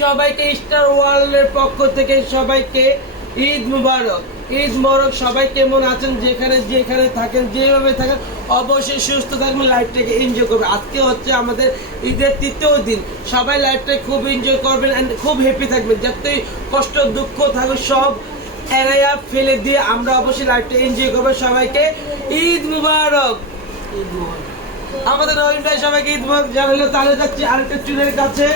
সবাইকে স্টার ওয়ার্ল্ডের পক্ষ থেকে সবাইকে ঈদ মুবারক। ঈদ মুবারক সবাই কেমন আছেন? যেখানে যেখানে থাকেন যেভাবে থাকেন অবশ্যই সুস্থ থাকবেন লাইফটাকে এনজয় করবেন। আজকে হচ্ছে আমাদের ঈদের তৃতীয় দিন। সবাই লাইফটাকে খুব এনজয় করবেন অ্যান্ড খুব হ্যাপি থাকবেন। যতই কষ্ট দুঃখ থাকুক সব এরাইয়া ফেলে দিয়ে আমরা অবশ্যই লাইফটা এনজয় করব। সবাইকে ঈদ মুবারক। ঈদ মুবারক। আমাদের রহিম ভাই সবাইকে ঈদ মুবারক জানালো। তাহলে যাচ্ছি আরেকটা চুলের কাছে।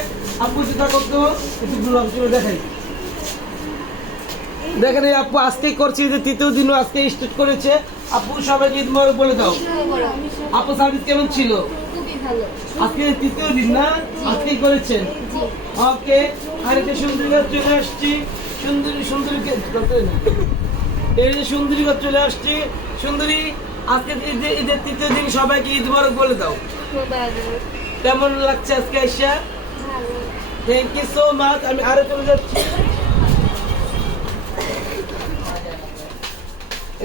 আপু যেটা করতো একটু গুলাম চুলে দেখাই দেখেন এই আপু আজকেই করছি যে তৃতীয় দিনও আজকে স্টার্ট করেছে। আপু সবাইকে ঈদ মুবারক বলে দাও। আপু সার্ভিস কেমন ছিল? আজকে তৃতীয় দিন না? আজকেই করেছেন ওকে আরেকটা সুন্দরী ঘর চলে আসছি। সুন্দরী সুন্দরী এই যে সুন্দরী ঘর চলে আসছি। সুন্দরী আজকে ঈদের তৃতীয় দিন সবাইকে ঈদ মুবারক বলে দাও। কেমন লাগছে আজকে আইসা? থ্যাংক ইউ সো মাচ আমি আরও চলে যাচ্ছি।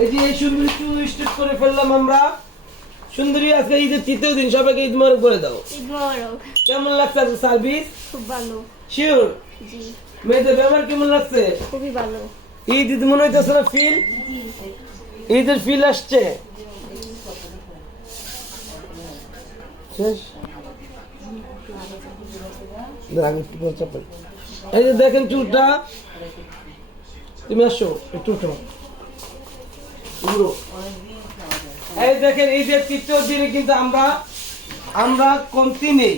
এই যে এই সুন্দরী স্টেট করে ফেললাম আমরা। সুন্দরী আজকে ঈদের তৃতীয় দিন সবাইকে ঈদ মুবারক বলে দাও। ঈদ মোবারক। কেমন লাগছে আজকে সার্ভিস? খুব ভালো। শিওর জি। মেয়েদের ব্যবহার কেমন লাগছে? খুবই ভালো। ঈদ ঈদ মনে হইতেছে না ফিল ঈদের ফিল আসছে। শেষ দাঁড়ান, একটু পরে চাপাই। এই যে দেখেন চুলটা, তুমি। এই দেখেন ঈদের তৃতীয় দিনে কিন্তু আমরা আমরা কমতি নেই।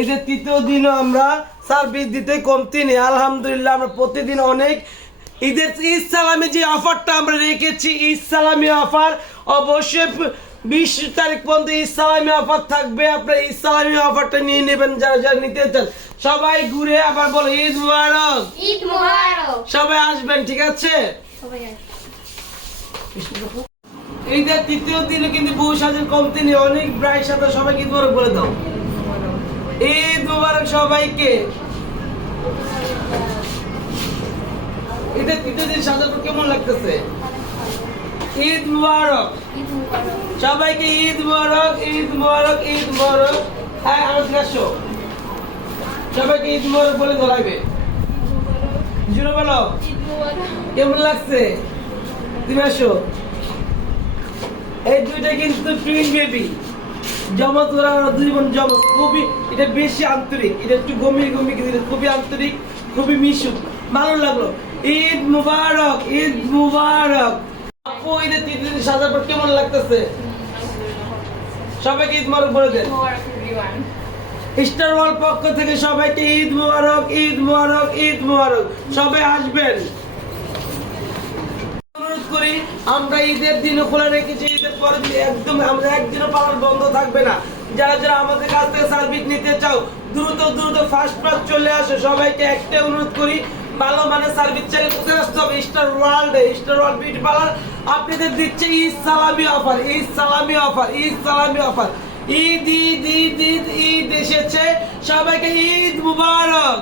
ঈদের তৃতীয় দিনও আমরা সার্ভিস দিতে কমতি নেই। আলহামদুলিল্লাহ, আমরা প্রতিদিন অনেক ঈদের ঈদ সালামে যে অফারটা আমরা রেখেছি, ঈদ সালামি অফার অবশ্যই বিশ তারিখ পর্যন্ত ঈদ সালামি অফার থাকবে আপনার ঈদ সালামি অফারটা নিয়ে নেবেন যারা যারা নিতে চান। সবাই ঘুরে আবার বলো ঈদ মুবারক। ঈদ মোবারক। সবাই আসবেন ঠিক আছে? সবাই ঈদের তৃতীয় দিনে কিন্তু বহু সাজের কমতি নেই অনেক ব্রাইট সাথে সবাইকে ঈদ মুবারক বলে দাও। ঈদ মুবারক সবাইকে। ঈদের তৃতীয় দিন সাজার কেমন লাগতেছে? ঈদ মুবারক। সবাইকে ঈদ মুবারক ঈদ মুবারক ঈদ মুবারক। হ্যাঁ আমার আসো। সবাইকে ঈদ মুবারক বলে ধরাইবে জুড়ে বলো। কেমন লাগছে? তুমি আসো। এই দুইটা কিন্তু টুইন বেবি জমা তোরা দুই বোন জমা। খুবই, এটা বেশি আন্তরিক। এটা একটু গম্ভীর গম্ভীর কিন্তু খুবই আন্তরিক, খুবই মিশুক। ভালো লাগল। ঈদ মুবারক ঈদ মুবারক। আপু ঈদের তিন দিন সাজার পর কেমন লাগতেছে? সবাইকে ঈদ মুবারক বলে দেন। স্টার ওয়ার্ল্ড পক্ষ থেকে সবাইকে ঈদ মুবারক ঈদ মুবারক ঈদ মুবারক। সবাই আসবেন। অনুরোধ করি আমরা ঈদের দিনও খোলা রেখেছি ঈদের পরের দিন একদম আমরা একদিনও পালন বন্ধ থাকবে না। যারা যারা আমাদের কাছ থেকে সার্ভিস নিতে চাও দ্রুত দ্রুত ফার্স্ট ফার্স্ট চলে আসো। সবাইকে একটাই অনুরোধ করি ভালো মানে সার্ভিস চাই কোথায় আসতে হবে। Star world star world beauty parlour আপনাদের দিচ্ছে ঈদ সালামি অফার, ঈদ সালামি অফার, ঈদ সালামি অফার। ঈদ ঈদ ঈদ ঈদ ঈদ এসেছে। সবাইকে ঈদ মুবারক।